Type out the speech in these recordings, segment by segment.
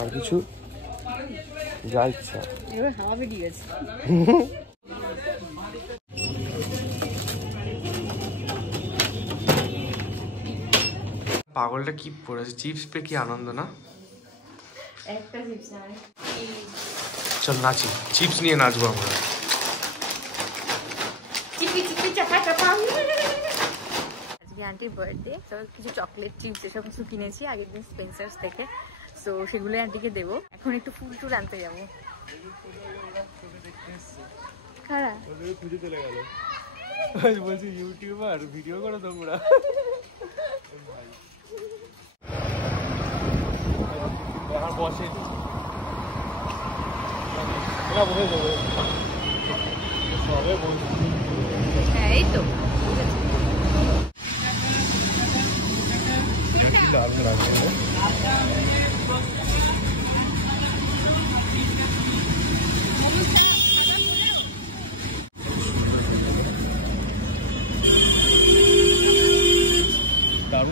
আর কিছু যা ইচ্ছা। এবার হাওয়া বেরিয়ে গেছে। পাগলটা কি পড়েছে, চিপস পে কি আনন্দ না। একটা চিপস না, চল নাচি, চিপস নিয়ে নাচবো আমরা। চিপি চিপি চাপা চাপা। আজকে আন্টির বার্থডে, তো কিছু চকলেট চিপস এসব কিছু কিনেছি আগের দিন স্পেন্সার্স থেকে, তো সেগুলো আন্টিকে দেবো। এখন একটু ফুল টুল আনতে যাবো। কারা খুঁজে চলে গেল, বলছি ইউটিউবার ভিডিও করো তোমরা। বসে হ্যাঁ এই তো দারুণ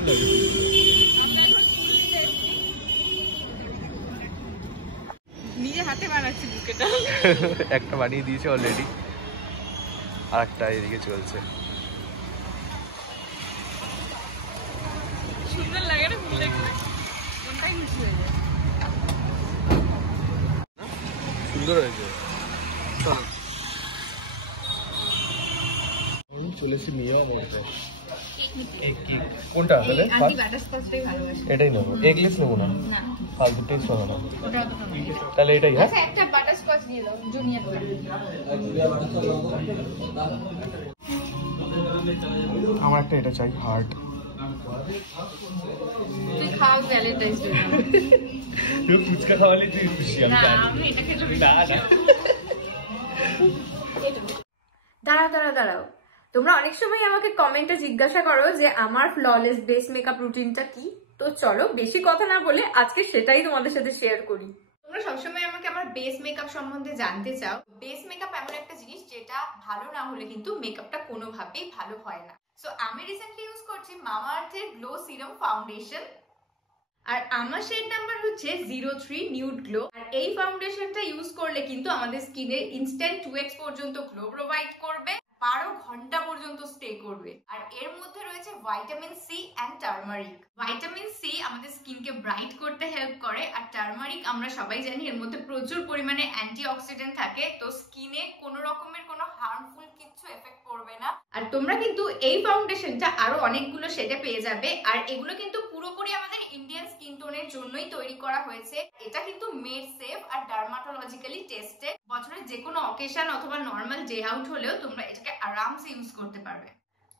লাগে। নিজে হাতে বানাচ্ছি বুকেটা। একটা বানিয়ে দিয়েছে অলরেডি, আর একটা এদিকে চলছে। সুন্দর লাগে না ফুল দেখতে, মনটাই খুশি হয়ে যায়। সুন্দর হয়েছে। চলেছি নিয়ে কোনটা তাহলে? আন্টি বাটারস্কচটাই ভালোবাসে। এটাই নেবো, এগলেস নেবো না, না ফালতু টেস্ট হবে না। ওটা অতটা না। তাহলে এটাই। হ্যাঁ আচ্ছা একটা বাটারস্কচ দিয়ে দাও জুনিয়র করে। আমার একটা এটা চাই, হার্ট। তুই খাও ভ্যালেন্টাইন্স ডে। তুই ফুচকা খাওয়ালে তুই খুশি। না আমি এটা খেতে না দাঁড়াও দাঁড়াও দাঁড়াও, তোমরা অনেক সময় আমাকে কমেন্টে জিজ্ঞাসা করো যে আমার ফ্ললেস বেস মেকআপ রুটিনটা কি। তো চলো বেশি কথা না বলে আজকে সেটাই তোমাদের সাথে শেয়ার করি। তোমরা সবসময় আমাকে আমার বেস মেকআপ সম্বন্ধে জানতে চাও। বেস মেকআপ এমন একটা জিনিস যেটা ভালো না হলে কিন্তু মেকআপটা কোনোভাবেই ভালো হয় না। সো আমি রিসেন্টলি ইউজ করছি মামা আর্থের গ্লো সিরাম ফাউন্ডেশন, আর আমার শেড নাম্বার হচ্ছে 03 নিউড গ্লো। আর এই ফাউন্ডেশনটা ইউজ করলে কিন্তু আমাদের স্কিনে ইনস্ট্যান্ট 2x পর্যন্ত গ্লো প্রোভাইড করবে, 12 ঘন্টা পর্যন্ত স্টে করবে। আর এর মধ্যে রয়েছে vitamin C and turmeric. Vitamin C আমাদের স্কিনকে ব্রাইট করতে হেল্প করে, আর টারমারিক আমরা সবাই জানি এর মধ্যে প্রচুর পরিমাণে অ্যান্টিঅক্সিডেন্ট থাকে, তো স্কিনে কোনো রকমের কোনো হার্মফুল কিছু এফেক্ট করবে না। আর তোমরা কিন্তু এই ফাউন্ডেশনটা আরো অনেকগুলো শেডে পেয়ে যাবে, আর এগুলো কিন্তু পুরোপুরি আমাদের ইন্ডিয়ান স্কিন টোনের জন্যই তৈরি করা হয়েছে। এটা কিন্তু মেড সেফ আর ডার্মাটোলজিক্যালি টেস্টেড। বছরের যে কোনো অকেশন অথবা নর্মাল ডে আউট হলেও তোমরা এটাকে আরামসে ইউজ করতে পারবে।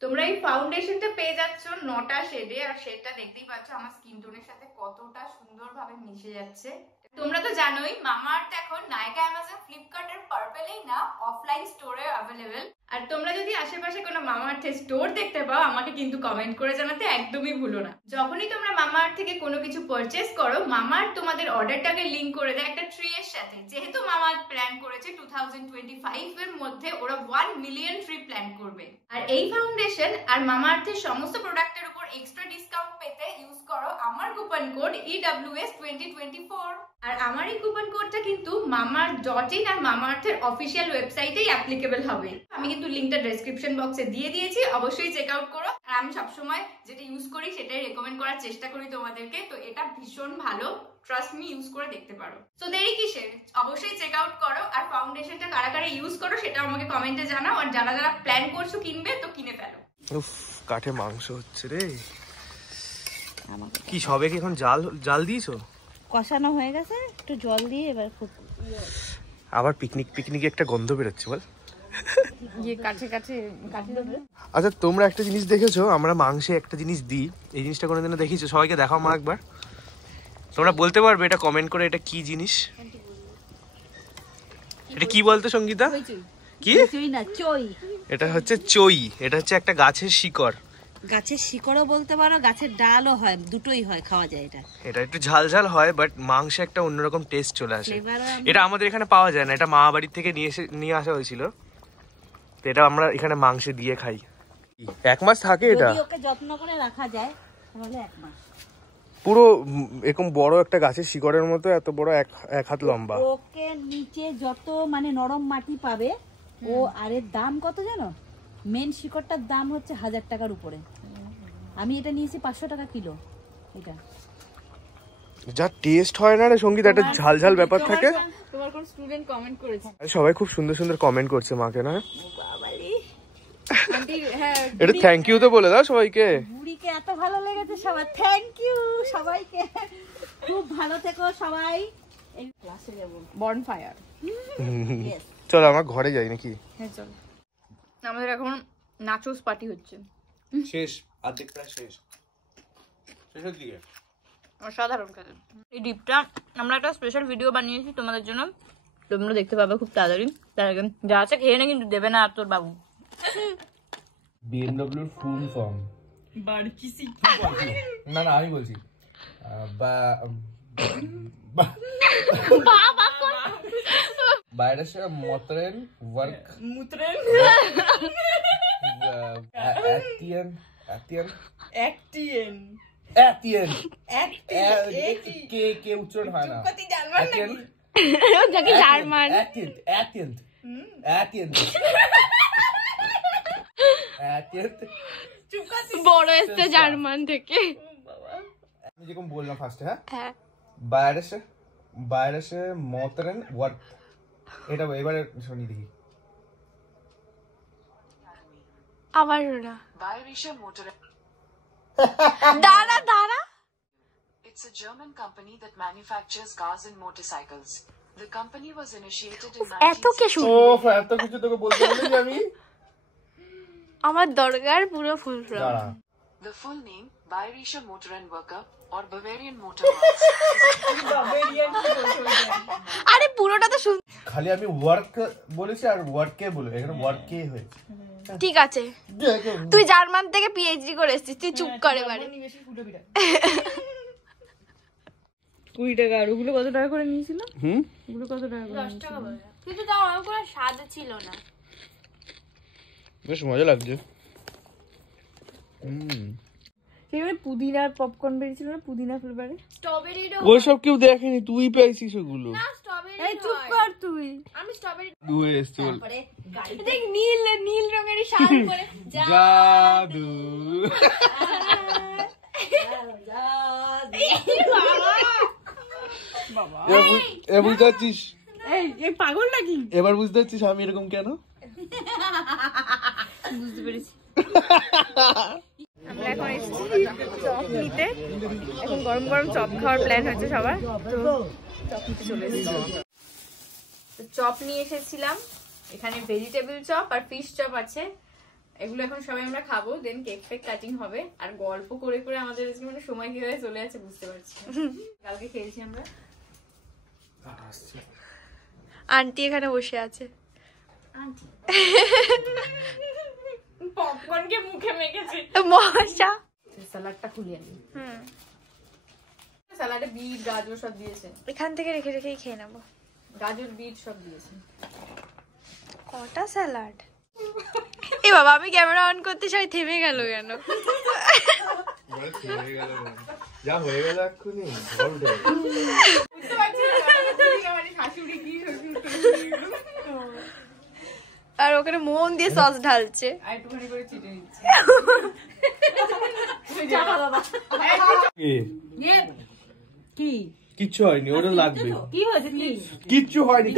তোমরা এই ফাউন্ডেশনটা পেয়ে যাচ্ছ 9টা শেডে, আর সেটা দেখতেই পাচ্ছ আমার স্কিন টোনের সাথে কতটা সুন্দরভাবে মিশে যাচ্ছে। তোমরা তো জানোই মামা আর্থ এখন নাইকা, অ্যামাজন, ফ্লিপকার্ট এর পার্পলেই না অফলাইন স্টোরে অ্যাভেলেবেল। আর তোমরা যদি আশেপাশে কোনো মামা আর্থের স্টোর দেখতে পাও আমাকে কিন্তু কমেন্ট করে জানাতে একদমই ভুলো না। যখনই তোমরা মামা আর্থ থেকে কোনো কিছু পারচেজ করো, মামা আর্থ তোমাদের অর্ডারটাকে লিংক করে দেয় একটা ট্রি এর সাথে। যেহেতু মামা আর্থ প্ল্যান করেছে 2025 এর মধ্যে ওরা 1 মিলিয়ন ট্রি প্ল্যান করবে। আর এই ফাউন্ডেশন আর মামা আর্থের সমস্ত প্রোডাক্টের উপর এক্সট্রা ডিসকাউন্ট পেতে ইউজ করো আমার কুপন কোড EWS2024। আর আমার এই কুপন কোডটা কিন্তু mamaearth.in আর মামা আর্থের অফিসিয়াল ওয়েবসাইটেই অ্যাপ্লিকেবল হবে। আমি কিন্তু লিংকটা ডেসক্রিপশন বক্সে দিয়ে দিয়েছি, অবশ্যই চেক আউট করো। আর আমি সবসময় যেটা ইউজ করি সেটাই রেকমেন্ড করার চেষ্টা করি তোমাদেরকে, তো এটা ভীষণ ভালো, ট্রাস্ট মি, ইউজ করে দেখতে পারো। তো দেরি কিসের, অবশ্যই চেক আউট করো। আর ফাউন্ডেশনটা কারা কারা ইউজ করো সেটা আমাকে কমেন্টে জানাও, আর যারা যারা প্ল্যান করছো কিনবে তো কিনে ফেলো। উফ, কাঠে মাংস হচ্ছে রে। কি সবে কি এখন জাল দিয়েছো? কষানো হয়ে গেছে, একটু জল দিয়ে এবার খুব আবার পিকনিকে একটা গন্ধ বেরোচ্ছে বল। আচ্ছা তোমরা একটা জিনিস দেখেছো, আমরা মাংসে একটা জিনিস দিই, এই জিনিসটা কোনোদিনও দেখিয়েছো? সবাইকে দেখাও মা একবার। তোমরা বলতে পারবে এটা কমেন্ট করে এটা কি জিনিস? এটা কি বলতো সঙ্গীতা? কি? এটা হচ্ছে চই। এটা হচ্ছে একটা গাছের শিকড়। গাছের শিকড়ও বলতে পারো, গাছের ডালও হয়, দুটোই হয়, খাওয়া যায়। এটা একটু ঝাল হয়, বাট মাংসে একটা অন্যরকম টেস্ট চলে আসে। এটা আমাদের এখানে পাওয়া যায় না, এটা মামা বাড়ির থেকে নিয়ে আসা হয়েছিল। তো এটা আমরা এখানে মাংসে দিয়ে খাই। 1 মাস থাকে এটা, ওকে যত্ন করে রাখা যায় তাহলে 1 মাস। পুরো এরকম বড় একটা গাছের শিকড়ের মতো এত বড় এক হাত লম্বা। ওকে নিচে যত মানে নরম মাটি পাবে ও আর এর দাম কত জানো? মেন শিকড়টার দাম হচ্ছে 1000 টাকার উপরে। আমি এটা নিয়েছি 500 টাকা কিলো। এটা যা টেস্ট হয় না রে সঙ্গীত, একটা ঝাল ঝাল ব্যাপার থাকে। তোমার কোন স্টুডেন্ট কমেন্ট করেছে? সবাই খুব সুন্দর সুন্দর কমেন্ট করছে মাকে, না বাবালি আন্টি, হ্যাঁ এটা থ্যাংক ইউ তো বলে দাও সবাইকে। বুড়িকে এত ভালো লেগেছে সবার, থ্যাংক ইউ সবাইকে, খুব ভালো থেকো সবাই। এই ক্লাসে যাব বনফায়ার। চলো আমার ঘরে যাই নাকি? হ্যাঁ চলো। আমাদের এখন নাচোস পার্টি হচ্ছে। শেষ, অর্ধেক প্রায় শেষ, শেষের দিকে। অসাধারণ খেতে। এই ডিপটা আমরা একটা স্পেশাল ভিডিও বানিয়েছি তোমাদের জন্য, তোমরা দেখতে পাবে খুব তাড়াতাড়ি। তার আগে যা আছে খেয়ে না, কিন্তু দেবে না আর তোর বাবু। BMW এর ফুল ফর্ম বারকিসি না না আমি বলছি বাইরের মতরেন ওয়ার্ক মুতরেন অ্যাটিয়েন অ্যাটিয়েন অ্যাকটিয়েন অ্যাটিয়েন কে কে উচ্চারণ হয় না অ্যাটিয়েন যাকে জার্মান অ্যাটিয়েন অ্যাটিয়েন অ্যাটিয়েন অ্যাটিয়েন বড় এসছে জার্মান থেকে। আমি যেরকম বললাম ফার্স্টে, হ্যাঁ বাইরেসে মতরেন ওয়ার্ক, এটা এবারে শুনি দেখি। আবার না Bayerischer Motor. দাঁড়া দাঁড়া। It's a German company that manufactures cars and motorcycles. The company was initiated in এত কে 1960. শুন, ও এত কিছু তোকে বলতে বলি আমি আমার দরকার পুরো ফুল ফ্রম। দাঁড়া। The full name, Bayerischer Motorenwerke or Bavarian Motor Works. আরে পুরোটা তো শুন। খালি আমি ওয়ার্ক বলেছি আর ওয়ার্কে বলে, এখানে ওয়ার্কে হয়েছে। ঠিক আছে, তুই জার্মান থেকে পিএইচডি করে এসেছিস, তুই চুপ করে বাড়ি। 20 টাকা। আর ওগুলো কত টাকা করে নিয়েছিল? ওগুলো কত টাকা করে? 10 টাকা বলে। কিন্তু তাও আমার কোনো স্বাদ ছিল না। বেশ মজা লাগছে। সেখানে পুদিনার পপকর্ন বেরিয়েছিল না, পুদিনা ফ্লেভারে। স্ট্রবেরিটা ওইসব কেউ দেখেনি, তুই পেয়েছিস ওগুলো। না, স্ট্রবেরি। এই চুপ কর তুই। আমি স্ট্রবেরি দুয়ে এসছে তারপরে গাড়ি দেখ, নীল নীল রঙের শাল পরে জাদু। এবার বুঝতে পারছিস? এই পাগল নাকি? এবার বুঝতে পারছিস আমি এরকম কেন? বুঝতে পেরেছি। আমরা এখন এসেছি চপ নিতে। এখন গরম গরম চপ খাওয়ার প্ল্যান হয়েছে সবার, তো চপ নিতে চলে এসেছি। তো চপ নিয়ে এসেছিলাম, এখানে ভেজিটেবল চপ আর ফিশ চপ আছে। এগুলো এখন সবাই আমরা খাবো, দেন কেক ফেক কাটিং হবে। আর গল্প করে করে আমাদের আজকে মানে সময় কিভাবে চলে যাচ্ছে বুঝতে পারছি। কালকে খেয়েছি আমরা। আন্টি এখানে বসে আছে। পপকর্নকে মুখে মেখেছি মশা। স্যালাডটা খুলিয়ে নি। স্যালাডে বিট গাজর সব দিয়েছে। এখান থেকে রেখে রেখেই খেয়ে নেবো। গাজর বিট সব দিয়েছে। কটা স্যালাড? এ বাবা, আমি ক্যামেরা অন করতে সবাই থেমে গেল কেন? যা হয়ে গেল এক্ষুনি আর ওখানে মন দিয়ে সস ঢালছে। কি কিচ্ছু হয়নি, ওটা লাগবে। কি হয়েছে? কি কিচ্ছু হয়নি।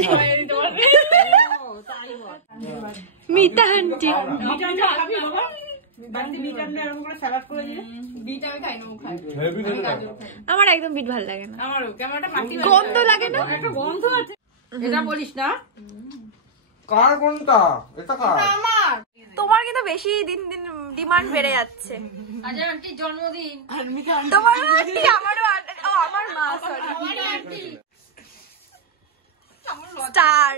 মিতা আন্টি আমার একদম বিট ভালো লাগে না, গন্ধ লাগে না। গন্ধ আছে এটা বলিস না। কার কোনটা? এটা কার? তোমার কিন্তু বেশি দিন দিন ডিমান্ড বেড়ে যাচ্ছে। আজ আন্টির জন্মদিন। তোমার আন্টি, আমারও ও আমার মা, সরি। স্টার,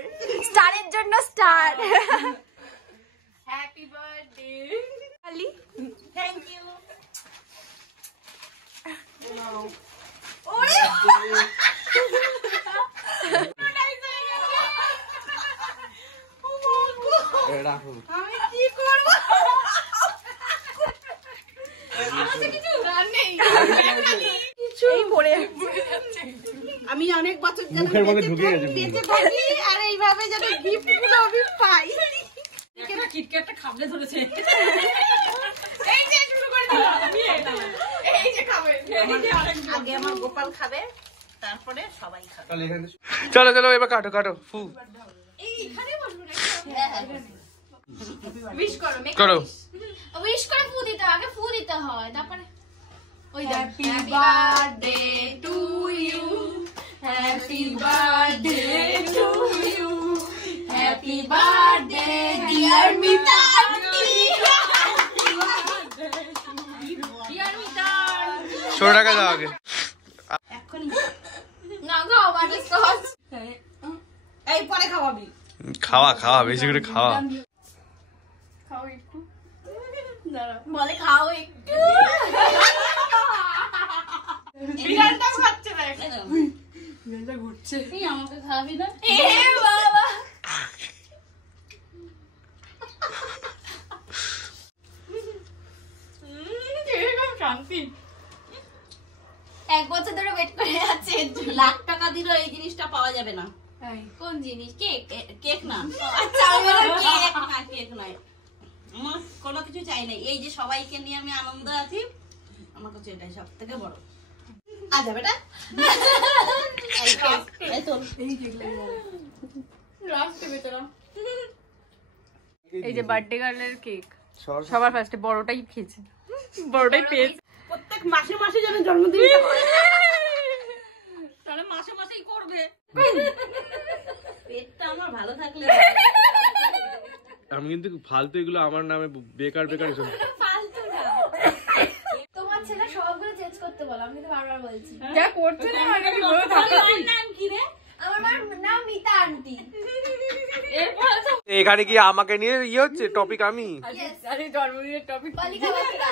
স্টারের জন্য star. Happy birthday Ali. Thank you. ওরে রাখো। আমি কি করব? আমার কাছে কিছু গান নেই, কিছু পড়ে যাচ্ছে। আমি অনেক বছর যেন মুখের মধ্যে ঢুকে গেছে। বেঁচে থাকি আর এইভাবে যেন গিফট গুলো আমি পাই। কিটক্যাটটা খাবলে ধরেছে। এই যে শুরু করে দিল আমি এই যে খাবে আগে আমার গোপাল খাবে, তারপরে সবাই খাবে। চলো চলো এবার কাটো কাটো ফু এইখানে বলবো না উইশ করো করো। উইশ করে ফু দিতে হয়, আগে ফু দিতে হয়, তারপরে ওই happy birthday to you, happy birthday to you, happy birthday dear Mita aunty, dear Mita. 100 টাকা দাও আগে। না খাও বাটারস্কচ। এই পরে খাওয়াবি। খাওয়া খাওয়া বেশি করে খাওয়া। খাও একটু, বলে খাও একটু। বিড়ালটাও খাচ্ছে না বিড়ালটা ঘুরছে। এই আমাকে খাবি না? এ বাবা, এরকম শান্তি। 1 বছর ধরে ওয়েট করে আছে। লাখ টাকা দিলেও এই জিনিসটা পাওয়া যাবে না। কোন জিনিস? কেক? কেক না, আচ্ছা আমি বললাম কেক। কেক না, কেক নয়। আমার কোনো কিছু চাই না, এই যে সবাইকে নিয়ে আমি আনন্দ আছি, আমার কাছে এটাই সব থেকে বড়। আচ্ছা বেটা, এই তোর লাস্টে বেচারা। এই যে বার্থডে গার্লের কেক সবার ফার্স্টে বড়টাই খেয়েছে, বড়টাই পেয়েছে। প্রত্যেক মাসে মাসে যেন জন্মদিনটা হয়, তাহলে মাসে মাসেই করবে। পেটটা আমার ভালো থাকলে। আমি কিন্তু ফালতু এগুলো আমার নামে বেকার বেকার এসব। ফালতু না, তোমার ছেলে সবগুলো চেঞ্জ করতে বলো, আমি কিন্তু বারবার বলছি। যা করছে না মানে কি বলে থাকছে। নাম কি রে? আমার মার নাম মিতা আন্টি। এখানে কি আমাকে নিয়ে ইয়ে হচ্ছে টপিক? আমি আরে জন্মদিনের টপিক বালিকা বাচ্চা।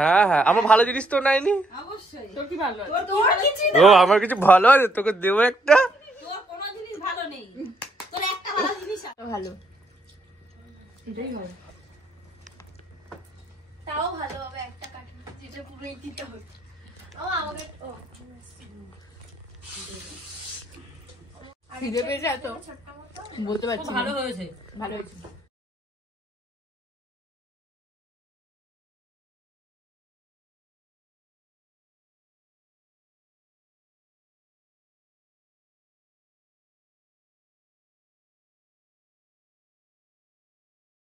হ্যাঁ হ্যাঁ, আমার ভালো জিনিস তো নাইনি। অবশ্যই তোর কি ভালো আছে? তোর কিছু ও আমার কিছু ভালো আছে, তোকে দেবো একটা। তোর কোনো জিনিস ভালো নেই, তোর একটা ভালো জিনিস আছে। ভালো, এটাই ভালো। তাও ভালো হবে একটা কাটুন, যেটা পুরোই দিতে হবে। ও আমাকে ও খিদে পেয়েছে এত ছোট্ট মতো। বলতে পারছি না। ভালো হয়েছে। ভালো হয়েছে।